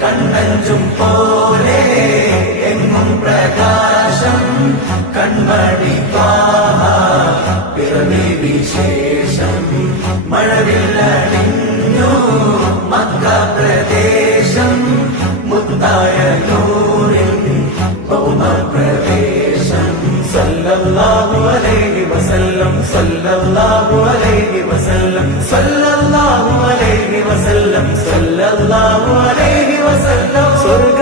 കണ്ണഞ്ചും പോലെ എങ്ങും പ്രകാശം കൺമണി പിറവി വിശേഷം മഴവില്ലടിഞ്ഞു മക്ക പ്രദേശം മുത്തായ നൂറിൻ ബഹുമ പ്രവേശം സല്ലല്ലാഹു അലൈഹി വസല്ലം സല്ലല്ലാഹു അലൈഹി വസല്ലം സല്ലല്ലാഹു അലൈഹി വസല്ലം സല്ലല്ലാഹു